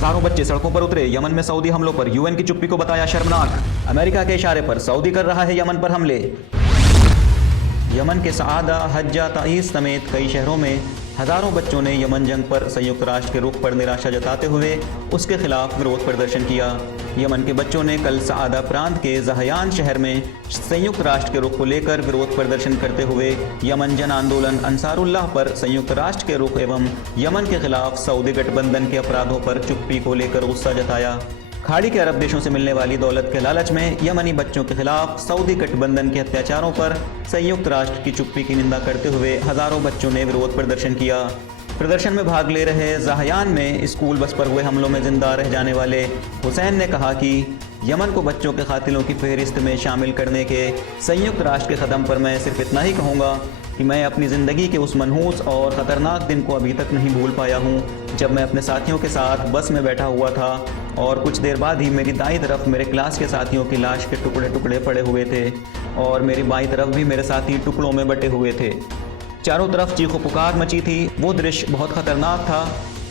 हजारों बच्चे सड़कों पर उतरे। यमन में सऊदी हमलों पर यूएन की चुप्पी को बताया शर्मनाक। अमेरिका के इशारे पर सऊदी कर रहा है यमन पर हमले। यमन के सआदा, हज्जा, ताइस समेत कई शहरों में हजारों बच्चों ने यमन जंग पर संयुक्त राष्ट्र के रुख पर निराशा जताते हुए उसके खिलाफ विरोध प्रदर्शन किया। यमन के बच्चों ने कल सआदा प्रांत के जहयान शहर में संयुक्त राष्ट्र के रुख को लेकर विरोध प्रदर्शन करते हुए यमन जन आंदोलन अंसारुल्लाह पर संयुक्त राष्ट्र के रुख एवं यमन के खिलाफ सऊदी गठबंधन के अपराधों पर चुप्पी को लेकर गुस्सा जताया। खाड़ी के अरब देशों से मिलने वाली दौलत के लालच में यमनी बच्चों के खिलाफ सऊदी गठबंधन के अत्याचारों पर संयुक्त राष्ट्र की चुप्पी की निंदा करते हुए हजारों बच्चों ने विरोध प्रदर्शन किया। प्रदर्शन में भाग ले रहे जहयान में स्कूल बस पर हुए हमलों में जिंदा रह जाने वाले हुसैन ने कहा कि यमन को बच्चों के कातिलों की फहरिस्त में शामिल करने के संयुक्त राष्ट्र के कदम पर मैं सिर्फ इतना ही कहूँगा कि मैं अपनी ज़िंदगी के उस मनहूस और ख़तरनाक दिन को अभी तक नहीं भूल पाया हूँ जब मैं अपने साथियों के साथ बस में बैठा हुआ था और कुछ देर बाद ही मेरी दाईं तरफ मेरे क्लास के साथियों की लाश के टुकड़े टुकड़े पड़े हुए थे और मेरी बाईं तरफ भी मेरे साथी टुकड़ों में बटे हुए थे। चारों तरफ चीखो पुकार मची थी। वो दृश्य बहुत ख़तरनाक था।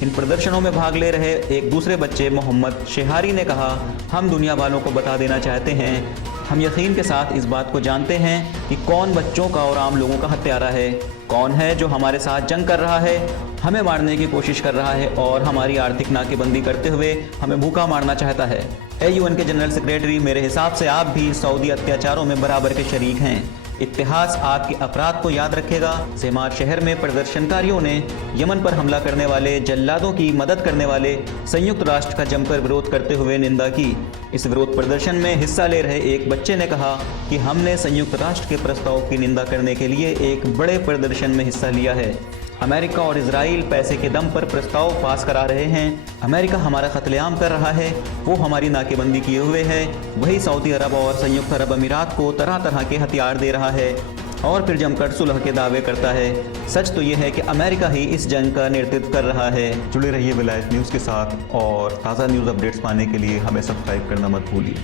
इन प्रदर्शनों में भाग ले रहे एक दूसरे बच्चे मोहम्मद शेहारी ने कहा, हम दुनिया वालों को बता देना चाहते हैं, हम यकीन के साथ इस बात को जानते हैं कि कौन बच्चों का और आम लोगों का हत्यारा है, कौन है जो हमारे साथ जंग कर रहा है, हमें मारने की कोशिश कर रहा है और हमारी आर्थिक नाकेबंदी करते हुए हमें भूखा मारना चाहता है। यूएन के जनरल सेक्रेटरी, मेरे हिसाब से आप भी सऊदी अत्याचारों में बराबर के शरीक हैं। इतिहास आपके अपराध को याद रखेगा। ज़ेमार शहर में प्रदर्शनकारियों ने यमन पर हमला करने वाले जल्लादों की मदद करने वाले संयुक्त राष्ट्र का जमकर विरोध करते हुए निंदा की। इस विरोध प्रदर्शन में हिस्सा ले रहे एक बच्चे ने कहा कि हमने संयुक्त राष्ट्र के प्रस्ताव की निंदा करने के लिए एक बड़े प्रदर्शन में हिस्सा लिया है। अमेरिका और इजराइल पैसे के दम पर प्रस्ताव पास करा रहे हैं। अमेरिका हमारा कत्लेआम कर रहा है, वो हमारी नाकेबंदी किए हुए है। वही सऊदी अरब और संयुक्त अरब अमीरात को तरह तरह के हथियार दे रहा है और फिर जमकर सुलह के दावे करता है। सच तो ये है कि अमेरिका ही इस जंग का नेतृत्व कर रहा है। जुड़े रहिए विलायत न्यूज़ के साथ और ताज़ा न्यूज़ अपडेट्स पाने के लिए हमें सब्सक्राइब करना मत भूलिए।